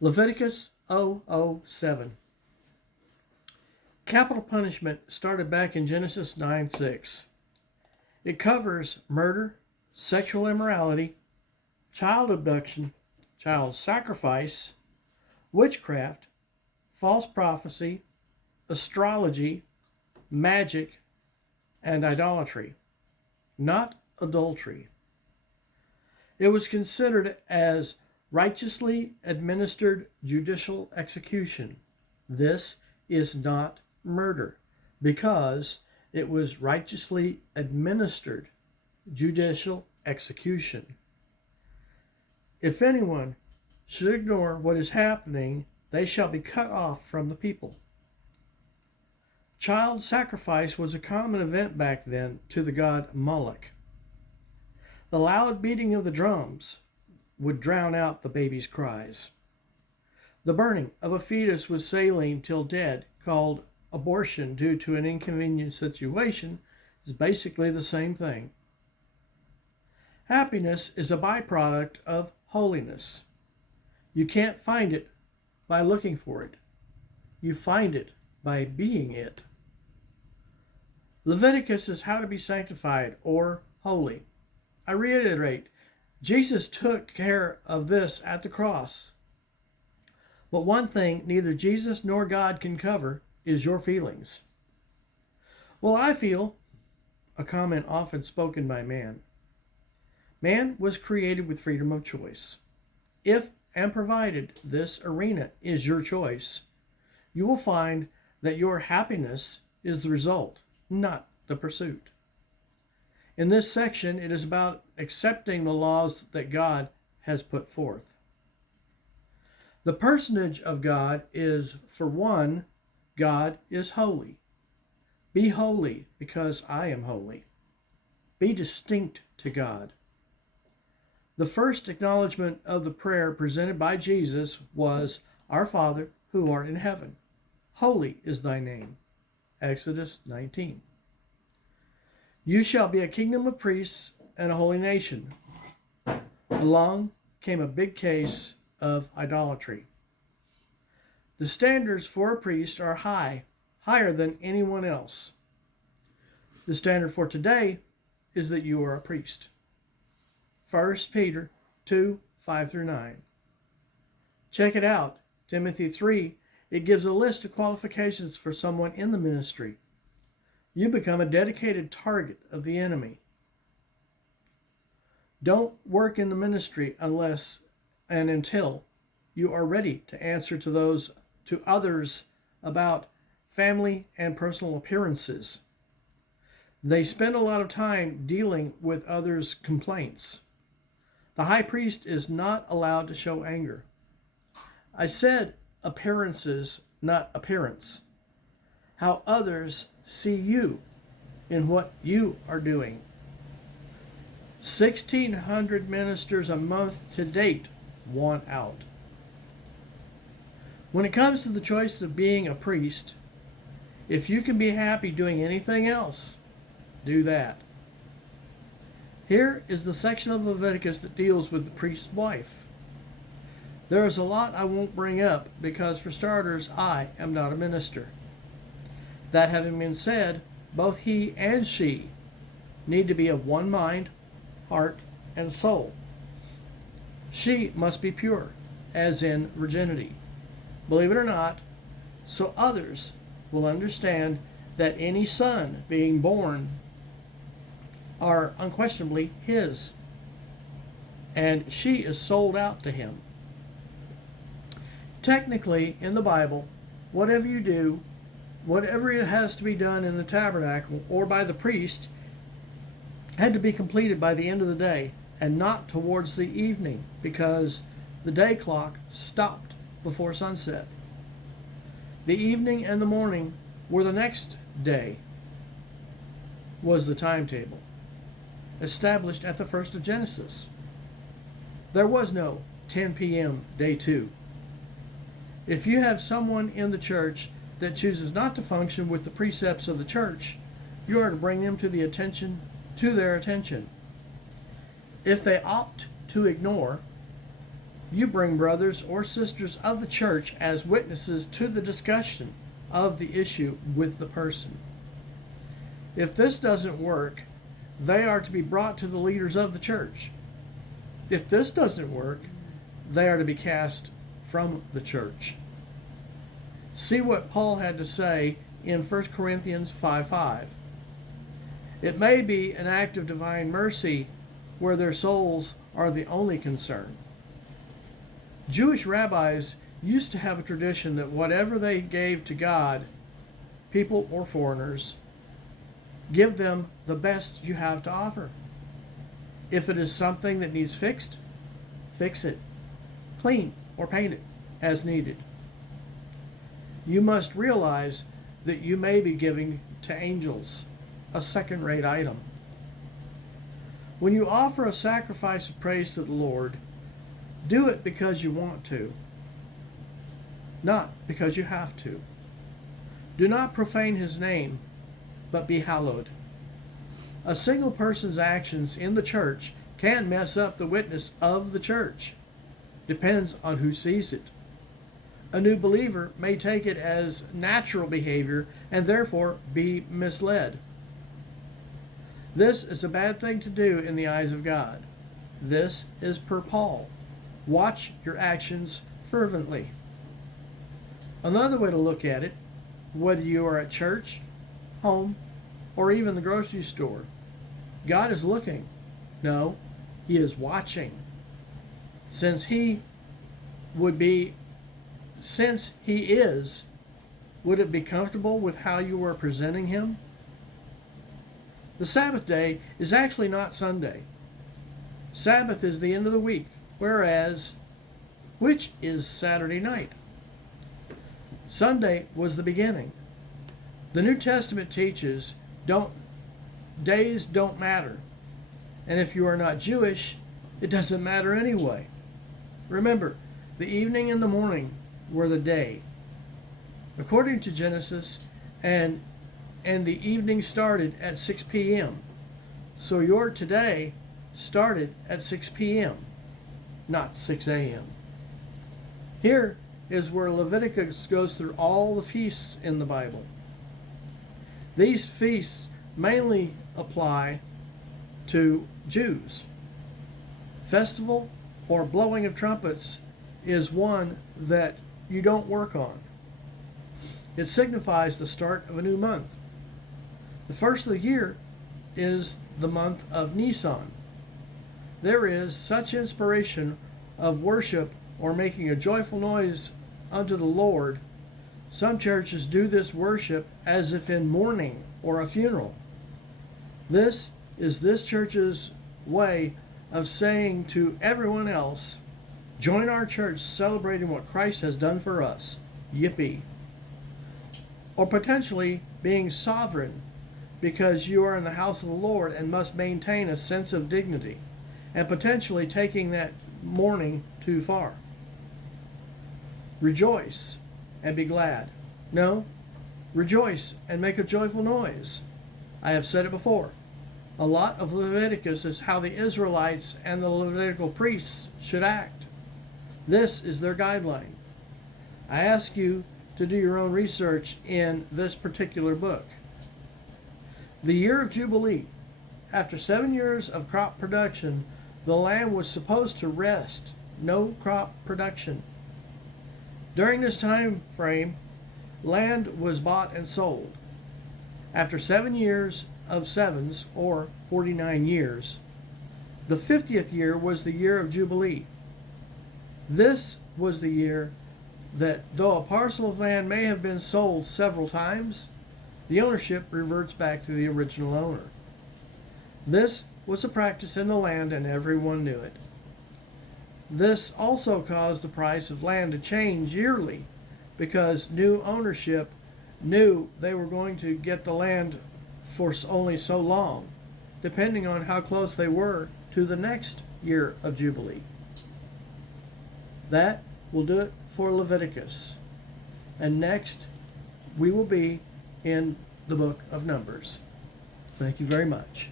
Leviticus 007. Capital punishment started back in Genesis 9:6. It covers murder, sexual immorality, child abduction, child sacrifice, witchcraft, false prophecy, astrology, magic, and idolatry, not adultery. It was considered as righteously administered judicial execution. This is not murder because it was righteously administered judicial execution. If anyone should ignore what is happening, they shall be cut off from the people. Child sacrifice was a common event back then to the god Moloch. The loud beating of the drums would drown out the baby's cries. The burning of a fetus with saline till dead, called abortion due to an inconvenient situation, is basically the same thing. Happiness is a byproduct of holiness. You can't find it by looking for it. You find it by being it. Leviticus is how to be sanctified or holy. I reiterate, Jesus took care of this at the cross. But one thing neither Jesus nor God can cover is your feelings. Well, I feel, a comment often spoken by man. Man was created with freedom of choice. If and provided this arena is your choice, you will find that your happiness is the result, not the pursuit. In this section, it is about accepting the laws that God has put forth. The personage of God is, for one, God is holy. Be holy because I am holy. Be distinct to God. The first acknowledgement of the prayer presented by Jesus was, Our Father, who art in heaven, holy is thy name. Exodus 19. You shall be a kingdom of priests and a holy nation. Along came a big case of idolatry. The standards for a priest are high, higher than anyone else. The standard for today is that you are a priest. 1 Peter 2, 5-9. Check it out. Timothy 3, it gives a list of qualifications for someone in the ministry. You become a dedicated target of the enemy. Don't work in the ministry unless and until you are ready to answer to others about family and personal appearances. They spend a lot of time dealing with others' complaints. The high priest is not allowed to show anger. I said appearances, not appearance. How others see you in what you are doing. 1,600 ministers a month to date want out. When it comes to the choice of being a priest, if you can be happy doing anything else, do that. Here is the section of Leviticus that deals with the priest's wife. There is a lot I won't bring up because, for starters, I am not a minister. That having been said, both he and she need to be of one mind, heart, and soul. She must be pure, as in virginity. Believe it or not, so others will understand that any son being born are unquestionably his, and she is sold out to him. Technically, in the Bible, whatever you do, whatever it has to be done in the tabernacle or by the priest, had to be completed by the end of the day and not towards the evening, because the day clock stopped before sunset. The evening and the morning were the next day, was the timetable established at the first of Genesis. There was no 10 p.m. day 2. If you have someone in the church that chooses not to function with the precepts of the church, you are to bring them to their attention. If they opt to ignore, you bring brothers or sisters of the church as witnesses to the discussion of the issue with the person. If this doesn't work, they are to be brought to the leaders of the church. If this doesn't work, they are to be cast from the church. See what Paul had to say in 1 Corinthians 5:5. It may be an act of divine mercy where their souls are the only concern. Jewish rabbis used to have a tradition that whatever they gave to God, people or foreigners, give them the best you have to offer. If it is something that needs fixed, fix it. Clean or paint it as needed. You must realize that you may be giving to angels, a second-rate item. When you offer a sacrifice of praise to the Lord, do it because you want to, not because you have to. Do not profane his name, but be hallowed. A single person's actions in the church can mess up the witness of the church. Depends on who sees it. A new believer may take it as natural behavior and therefore be misled. This is a bad thing to do in the eyes of God. This is per Paul. Watch your actions fervently. Another way to look at it, whether you are at church, home, or even the grocery store, God is looking. No, he is watching. Since he is, would it be comfortable with how you are presenting him? The Sabbath day is actually not Sunday. Sabbath is the end of the week, which is Saturday night. Sunday was the beginning. The New Testament teaches days don't matter. And if you are not Jewish, it doesn't matter anyway. Remember, the evening and the morning were the day. According to Genesis, and the evening started at 6 p.m. So your today started at 6 p.m., not 6 a.m. Here is where Leviticus goes through all the feasts in the Bible. These feasts mainly apply to Jews. Festival or blowing of trumpets is one that you don't work on. It signifies the start of a new month. The first of the year is the month of Nisan. There is such inspiration of worship or making a joyful noise unto the Lord. Some churches do this worship as if in mourning or a funeral. This is this church's way of saying to everyone else, join our church celebrating what Christ has done for us. Yippee. Or potentially being sovereign because you are in the house of the Lord and must maintain a sense of dignity, and potentially taking that mourning too far. Rejoice and be glad. No, rejoice and make a joyful noise. I have said it before. A lot of Leviticus is how the Israelites and the Levitical priests should act. This is their guideline. I ask you to do your own research in this particular book. The year of Jubilee. After 7 years of crop production, the land was supposed to rest. No crop production. During this time frame, land was bought and sold. After 7 years of sevens, or 49 years, the 50th year was the year of Jubilee. This was the year that, though a parcel of land may have been sold several times, the ownership reverts back to the original owner. This was a practice in the land and everyone knew it. This also caused the price of land to change yearly because new ownership knew they were going to get the land for only so long, depending on how close they were to the next year of Jubilee. That will do it for Leviticus. And next, we will be in the book of Numbers. Thank you very much.